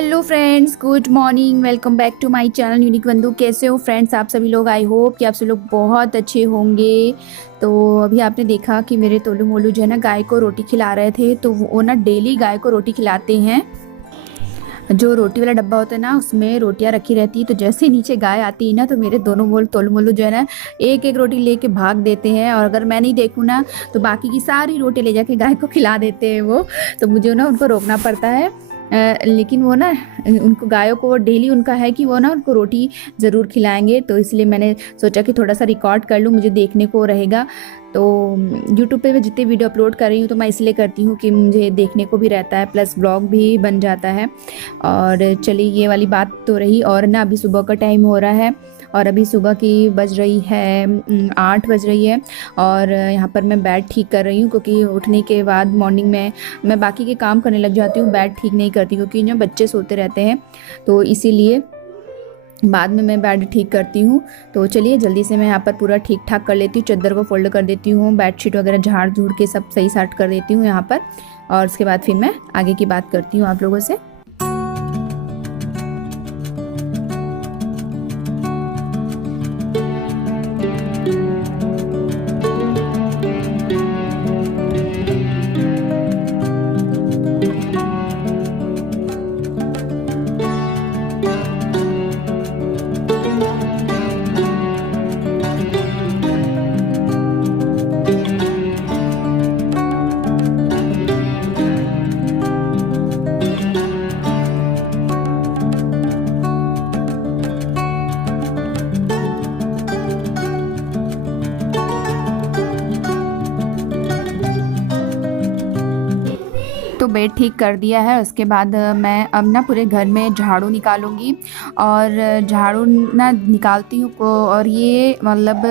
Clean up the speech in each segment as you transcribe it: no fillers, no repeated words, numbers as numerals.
Hello friends, good morning. Welcome back to my channel unique बंधु। कैसे हो friends आप सभी लोग? आई होप कि आप सभी लोग बहुत अच्छे होंगे। तो अभी आपने देखा कि मेरे तोलू मोलू जो है ना गाय को रोटी खिला रहे थे। तो वो ना डेली गाय को रोटी खिलाते हैं। जो रोटी वाला डब्बा होता है ना उसमें रोटियां रखी रहती है। तो जैसे ही नीचे गाय आती है ना तो मेरे दोनों तोलू मोलू जो है ना एक एक रोटी लेके भाग देते हैं। और अगर मैं नहीं देखूँ ना तो बाकी की सारी रोटी ले जाके गाय को खिला देते हैं वो। तो मुझे ना उनको रोकना पड़ता है। लेकिन वो ना उनको गायों को डेली उनका है कि वो ना उनको रोटी ज़रूर खिलाएंगे। तो इसलिए मैंने सोचा कि थोड़ा सा रिकॉर्ड कर लूँ, मुझे देखने को रहेगा। तो यूट्यूब पे मैं जितने वीडियो अपलोड कर रही हूँ तो मैं इसलिए करती हूँ कि मुझे देखने को भी रहता है, प्लस ब्लॉग भी बन जाता है। और चलिए ये वाली बात तो रही। और ना अभी सुबह का टाइम हो रहा है और अभी सुबह की बज रही है 8 बज रही है। और यहाँ पर मैं बेड ठीक कर रही हूँ क्योंकि उठने के बाद मॉर्निंग में मैं बाकी के काम करने लग जाती हूँ, बेड ठीक नहीं करती क्योंकि ना बच्चे सोते रहते हैं। तो इसीलिए बाद में मैं बेड ठीक करती हूँ। तो चलिए जल्दी से मैं यहाँ पर पूरा ठीक ठाक कर लेती हूँ, चादर को फोल्ड कर देती हूँ, बेडशीट वगैरह झाड़ झूड़ के सब सही साट कर देती हूँ यहाँ पर। और उसके बाद फिर मैं आगे की बात करती हूँ आप लोगों से। तो बेड ठीक कर दिया है। उसके बाद मैं अब ना पूरे घर में झाड़ू निकालूंगी। और झाड़ू ना निकालती हूँ और ये मतलब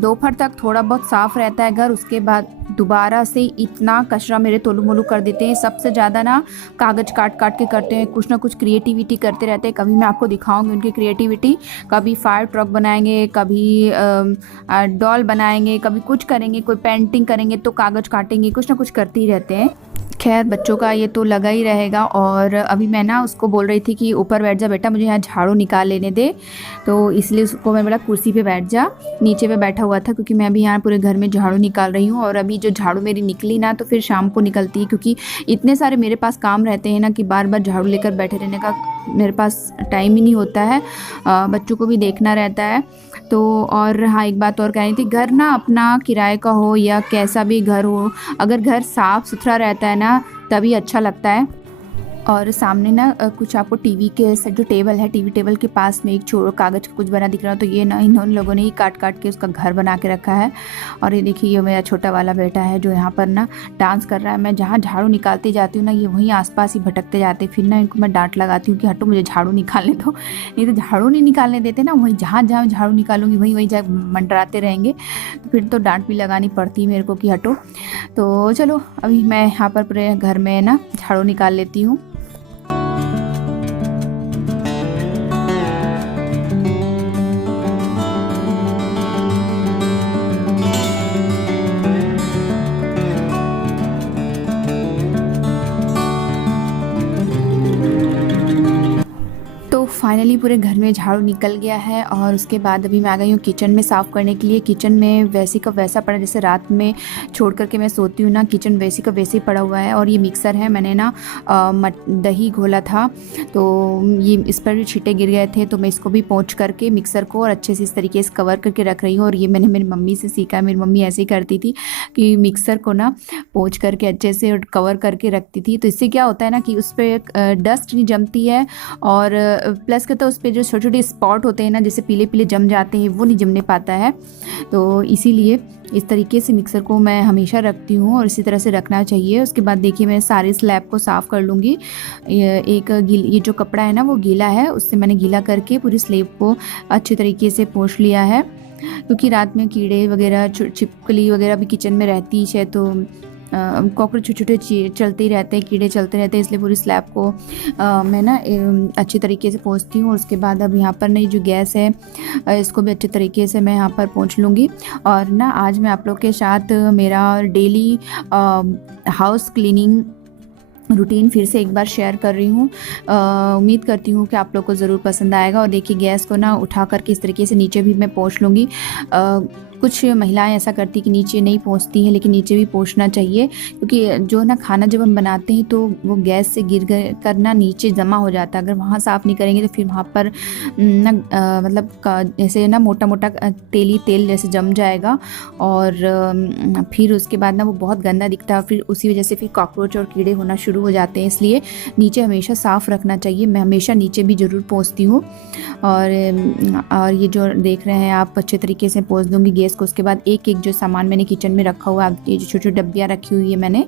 दोपहर तक थोड़ा बहुत साफ़ रहता है घर। उसके बाद दोबारा से इतना कचरा मेरे तोलू मोलू कर देते हैं। सबसे ज़्यादा ना कागज़ काट काट के करते हैं, कुछ ना कुछ क्रिएटिविटी करते रहते हैं। कभी मैं आपको दिखाऊंगी उनकी क्रिएटिविटी। कभी फायर ट्रक बनाएंगे, कभी डॉल बनाएंगे, कभी कुछ करेंगे, कोई पेंटिंग करेंगे तो कागज़ काटेंगे, कुछ ना कुछ करते ही रहते हैं। खैर बच्चों का ये तो लगा ही रहेगा। और अभी मैं ना उसको बोल रही थी कि ऊपर बैठ जा बेटा, मुझे यहाँ झाड़ू निकाल लेने दे। तो इसलिए उसको मैं बोला कुर्सी पे बैठ जा। नीचे पे बैठा हुआ था क्योंकि मैं अभी यहाँ पूरे घर में झाड़ू निकाल रही हूँ। और अभी जो झाड़ू मेरी निकली ना तो फिर शाम को निकलती है क्योंकि इतने सारे मेरे पास काम रहते हैं ना कि बार बार झाड़ू लेकर बैठे रहने का मेरे पास टाइम ही नहीं होता है। बच्चों को भी देखना रहता है। तो और हाँ, एक बात और कहनी थी, घर ना अपना किराए का हो या कैसा भी घर हो, अगर घर साफ़ सुथरा रहता है ना तभी अच्छा लगता है। और सामने ना कुछ आपको टीवी के जो टेबल है, टीवी टेबल के पास में एक छोटा कागज़ का कुछ बना दिख रहा है। तो ये ना इन लोगों ने ही काट काट के उसका घर बना के रखा है। और ये देखिए ये मेरा छोटा वाला बेटा है जो यहाँ पर ना डांस कर रहा है। मैं जहाँ झाड़ू निकालती जाती हूँ ना ये वहीं आसपास ही भटकते जाते। फिर ना इनको मैं डांट लगाती हूँ कि हटो, मुझे झाड़ू निकालने दो। नहीं तो झाड़ू नहीं निकालने देते ना, वहीं जहाँ जहाँ झाड़ू निकालूंगी वहीं वहीं जाकर मंडराते रहेंगे। तो फिर तो डांट भी लगानी पड़ती है मेरे को कि हटो। तो चलो अभी मैं यहाँ पर पूरे घर में ना झाड़ू निकाल लेती हूँ। फाइनली पूरे घर में झाड़ू निकल गया है। और उसके बाद अभी मैं आ गई हूँ किचन में साफ़ करने के लिए। किचन में वैसे का वैसा पड़ा, जैसे रात में छोड़ करके मैं सोती हूँ ना, किचन वैसे का वैसे ही पड़ा हुआ है। और ये मिक्सर है, मैंने ना दही घोला था तो ये इस पर भी छींटे गिर गए थे। तो मैं इसको भी पोंछ करके मिक्सर को और अच्छे से इस तरीके से कवर करके रख रही हूँ। और ये मैंने मेरी मम्मी से सीखा है। मेरी मम्मी ऐसे ही करती थी कि मिक्सर को ना पोंछ करके अच्छे से कवर करके रखती थी। तो इससे क्या होता है ना कि उस पर डस्ट नहीं जमती है। और प्लस के तो उस पर जो छोटे छोटे स्पॉट होते हैं ना जैसे पीले पीले जम जाते हैं वो नहीं जमने पाता है। तो इसीलिए इस तरीके से मिक्सर को मैं हमेशा रखती हूँ और इसी तरह से रखना चाहिए। उसके बाद देखिए मैं सारे स्लैब को साफ़ कर लूँगी। ये जो कपड़ा है ना वो गीला है, उससे मैंने गीला करके पूरी स्लैब को अच्छे तरीके से पोंछ लिया है। क्योंकि रात में कीड़े वगैरह छिपकली वगैरह भी किचन में रहती है तो कॉकरोच छोटे छोटे चलते ही रहते हैं, कीड़े चलते रहते हैं। इसलिए पूरी स्लैब को मैं ना अच्छी तरीके से पोंछती हूँ। और उसके बाद अब यहाँ पर नई जो गैस है इसको भी अच्छे तरीके से मैं यहाँ पर पोंछ लूँगी। और ना आज मैं आप लोग के साथ मेरा डेली हाउस क्लीनिंग रूटीन फिर से एक बार शेयर कर रही हूँ। उम्मीद करती हूँ कि आप लोग को ज़रूर पसंद आएगा। और देखिए गैस को ना उठा करके इस तरीके से नीचे भी मैं पोंछ लूँगी। कुछ महिलाएं ऐसा करती कि नीचे नहीं पोंछती हैं, लेकिन नीचे भी पोंछना चाहिए, क्योंकि जो ना खाना जब हम बनाते हैं तो वो गैस से गिर कर ना नीचे जमा हो जाता है। अगर वहाँ साफ़ नहीं करेंगे तो फिर वहाँ पर ना मतलब जैसे ना मोटा मोटा तेली तेल जैसे जम जाएगा, और फिर उसके बाद ना वो बहुत गंदा दिखता है। फिर उसी वजह से फिर कॉकरोच और कीड़े होना शुरू हो जाते हैं। इसलिए नीचे हमेशा साफ़ रखना चाहिए। मैं हमेशा नीचे भी ज़रूर पोंछती हूँ। और ये जो देख रहे हैं आप, अच्छे तरीके से पोंछ दूँगी गैस को। उसके बाद एक एक जो सामान मैंने किचन में रखा हुआ है, ये जो छोटी छोटी डब्बियाँ रखी हुई है मैंने,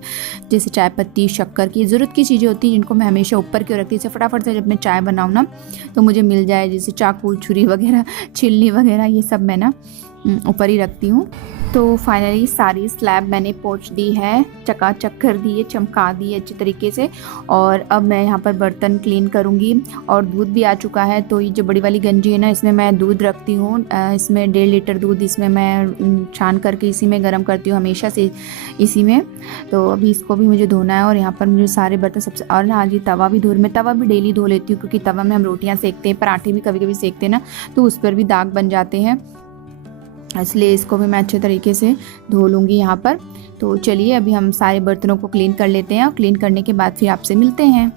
जैसे चाय पत्ती, शक्कर की ज़रूरत की चीज़ें होती हैं जिनको मैं हमेशा ऊपर की ओर रखती हूँ। जैसे फटाफट से जब मैं चाय बनाऊँ ना तो मुझे मिल जाए, जैसे चाकू, छुरी वगैरह, छिलनी वगैरह, ये सब मैं ना ऊपर ही रखती हूँ। तो फाइनली सारी स्लैब मैंने पोंछ दी है, चकाचक कर दी है, चमका दी है अच्छी तरीके से। और अब मैं यहाँ पर बर्तन क्लीन करूँगी। और दूध भी आ चुका है, तो ये जो बड़ी वाली गंजी है ना, इसमें मैं दूध रखती हूँ। इसमें 1.5 लीटर दूध इसमें मैं छान करके इसी में गर्म करती हूँ, हमेशा से इसी में। तो अभी इसको भी मुझे धोना है। और यहाँ पर मुझे सारे बर्तन सबसे, और ना आज ये तवा भी मैं तवा भी डेली धो लेती हूँ, क्योंकि तवा में हम रोटियाँ सेकते हैं, पराठे भी कभी कभी सेकते हैं ना, तो उस पर भी दाग बन जाते हैं। इसलिए इसको भी मैं अच्छे तरीके से धो लूँगी यहाँ पर। तो चलिए अभी हम सारे बर्तनों को क्लीन कर लेते हैं, और क्लीन करने के बाद फिर आपसे मिलते हैं।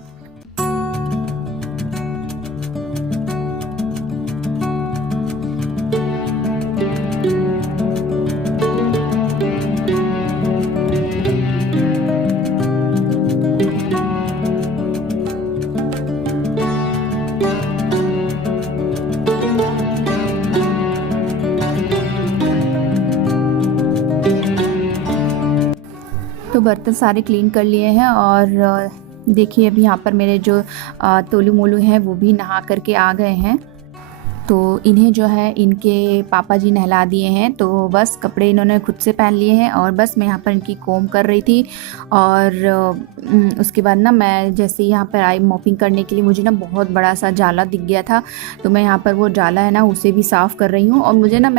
तो बर्तन सारे क्लीन कर लिए हैं। और देखिए अभी यहाँ पर मेरे जो तोलू मोलू हैं वो भी नहा करके आ गए हैं। तो इन्हें जो है इनके पापा जी नहला दिए हैं, तो बस कपड़े इन्होंने खुद से पहन लिए हैं। और बस मैं यहाँ पर इनकी कोम कर रही थी। और उसके बाद ना मैं जैसे यहाँ पर आई मॉपिंग करने के लिए, मुझे ना बहुत बड़ा सा जाला दिख गया था, तो मैं यहाँ पर वो जाला है ना उसे भी साफ़ कर रही हूँ। और मुझे ना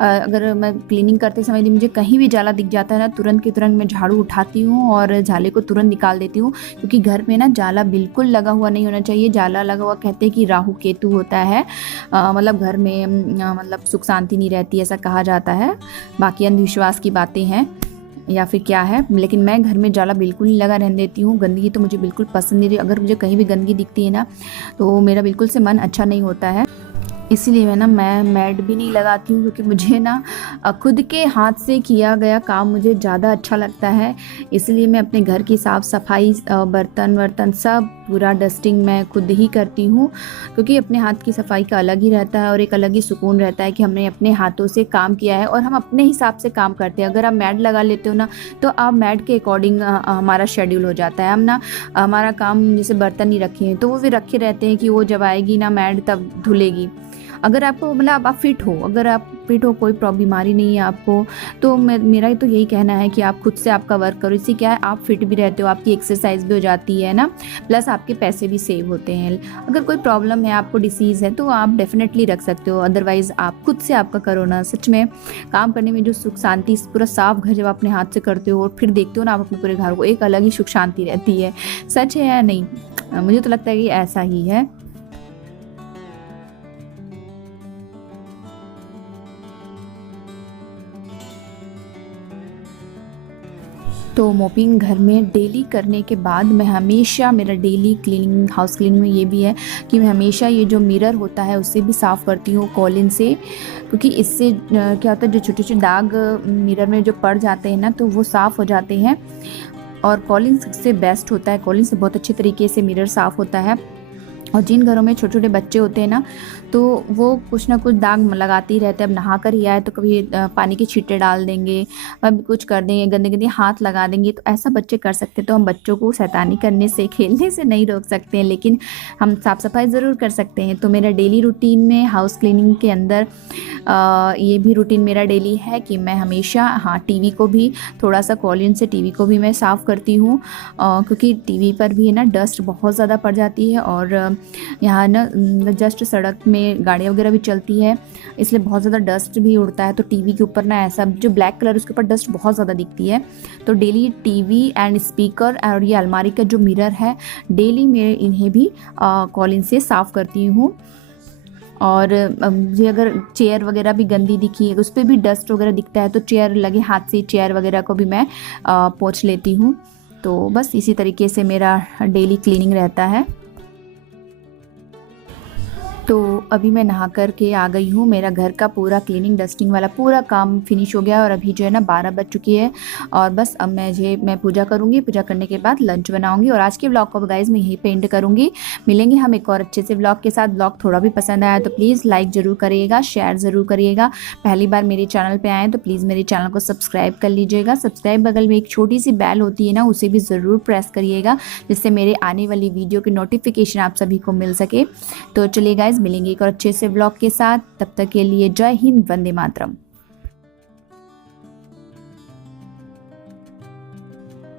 अगर मैं क्लीनिंग करते समय यदि मुझे कहीं भी जाला दिख जाता है ना, तुरंत के तुरंत मैं झाड़ू उठाती हूँ और झाले को तुरंत निकाल देती हूँ, क्योंकि घर में ना जाला बिल्कुल लगा हुआ नहीं होना चाहिए। जाला लगा हुआ कहते हैं कि राहु केतु होता है, मतलब घर में मतलब सुख शांति नहीं रहती, ऐसा कहा जाता है। बाकी अंधविश्वास की बातें हैं या फिर क्या है, लेकिन मैं घर में जाला बिल्कुल नहीं लगा रहने देती हूँ। गंदगी तो मुझे बिल्कुल पसंद नहीं। अगर मुझे कहीं भी गंदगी दिखती है ना, तो मेरा बिल्कुल से मन अच्छा नहीं होता है। इसीलिए मैं मैट भी नहीं लगाती हूँ, क्योंकि मुझे ना खुद के हाथ से किया गया काम मुझे ज़्यादा अच्छा लगता है। इसलिए मैं अपने घर की साफ़ सफाई, बर्तन वर्तन सब पूरा डस्टिंग मैं खुद ही करती हूँ, क्योंकि अपने हाथ की सफाई का अलग ही रहता है और एक अलग ही सुकून रहता है कि हमने अपने हाथों से काम किया है और हम अपने हिसाब से काम करते हैं। अगर आप मैट लगा लेते हो ना, तो आप मैट के अकॉर्डिंग हमारा शेड्यूल हो जाता है। हम ना हमारा काम, जैसे बर्तन ही रखे हैं तो वो भी रखे रहते हैं कि वो जब आएगी ना मैट तब धुलेगी। अगर आपको मतलब आप फिट हो, अगर आप फिट हो, कोई प्रॉब्लम बीमारी नहीं है आपको, तो मेरा तो यही कहना है कि आप खुद से आपका वर्क करो। इससे क्या है, आप फिट भी रहते हो, आपकी एक्सरसाइज भी हो जाती है ना, प्लस आपके पैसे भी सेव होते हैं। अगर कोई प्रॉब्लम है, आपको डिसीज़ है, तो आप डेफिनेटली रख सकते हो। अदरवाइज़ आप खुद से आपका करो ना। सच में काम करने में जो सुख शांति, पूरा साफ घर जब अपने हाथ से करते हो और फिर देखते हो ना आप अपने पूरे घर को, एक अलग ही सुख शांति रहती है। सच है या नहीं? मुझे तो लगता है कि ऐसा ही है। तो मॉपिंग घर में डेली करने के बाद मैं हमेशा, मेरा डेली क्लीनिंग, हाउस क्लीनिंग में ये भी है कि मैं हमेशा ये जो मिरर होता है उससे भी साफ़ करती हूँ कॉलिन से, क्योंकि इससे क्या होता है, जो छोटे छोटे दाग मिरर में जो पड़ जाते हैं ना, तो वो साफ़ हो जाते हैं। और कॉलिन से बेस्ट होता है, कॉलिन से बहुत अच्छे तरीके से मिरर साफ़ होता है। और जिन घरों में छोटे छोटे बच्चे होते हैं ना, तो वो कुछ ना कुछ दाग लगाते ही रहते हैं। अब नहा कर ही आए तो कभी पानी के छींटे डाल देंगे, कभी कुछ कर देंगे, गंदे गंदे हाथ लगा देंगे, तो ऐसा बच्चे कर सकते हैं। तो हम बच्चों को शैतानी करने से, खेलने से नहीं रोक सकते हैं, लेकिन हम साफ़ सफाई ज़रूर कर सकते हैं। तो मेरा डेली रूटीन में हाउस क्लीनिंग के अंदर ये भी रूटीन मेरा डेली है कि मैं हमेशा, हाँ, टीवी को भी थोड़ा सा कॉलिन से टीवी को भी मैं साफ़ करती हूँ, क्योंकि टीवी पर भी है ना डस्ट बहुत ज़्यादा पड़ जाती है। और यहाँ ना जस्ट सड़क में गाड़ियाँ वगैरह भी चलती है, इसलिए बहुत ज़्यादा डस्ट भी उड़ता है। तो टीवी के ऊपर ना ऐसा जो ब्लैक कलर उसके ऊपर डस्ट बहुत ज़्यादा दिखती है। तो डेली टीवी एंड स्पीकर और ये अलमारी का जो मिरर है, डेली मैं इन्हें भी कॉलिन से साफ़ करती हूँ। और मुझे अगर चेयर वगैरह भी गंदी दिखी, उस पर भी डस्ट वगैरह दिखता है, तो चेयर लगे हाथ से चेयर वगैरह को भी मैं पोंछ लेती हूँ। तो बस इसी तरीके से मेरा डेली क्लीनिंग रहता है। तो अभी मैं नहा कर के आ गई हूँ। मेरा घर का पूरा क्लीनिंग डस्टिंग वाला पूरा काम फिनिश हो गया और अभी जो है ना 12 बज चुकी है और बस अब मैं पूजा करूँगी। पूजा करने के बाद लंच बनाऊँगी और आज के व्लॉग को गाइज़ मैं यहीं पे एंड करूँगी। मिलेंगे हम एक और अच्छे से व्लॉग के साथ। व्लॉग थोड़ा भी पसंद आया तो प्लीज़ लाइक ज़रूर करिएगा, शेयर ज़रूर करिएगा। पहली बार मेरे चैनल पर आएँ तो प्लीज़ मेरे चैनल को सब्सक्राइब कर लीजिएगा। सब्सक्राइब बगल में एक छोटी सी बेल होती है ना, उसे भी ज़रूर प्रेस करिएगा, जिससे मेरे आने वाली वीडियो की नोटिफिकेशन आप सभी को मिल सके। तो चलिए गाइज़, मिलेंगे एक और अच्छे से व्लॉग के साथ। तब तक के लिए जय हिंद, वंदे मातरम।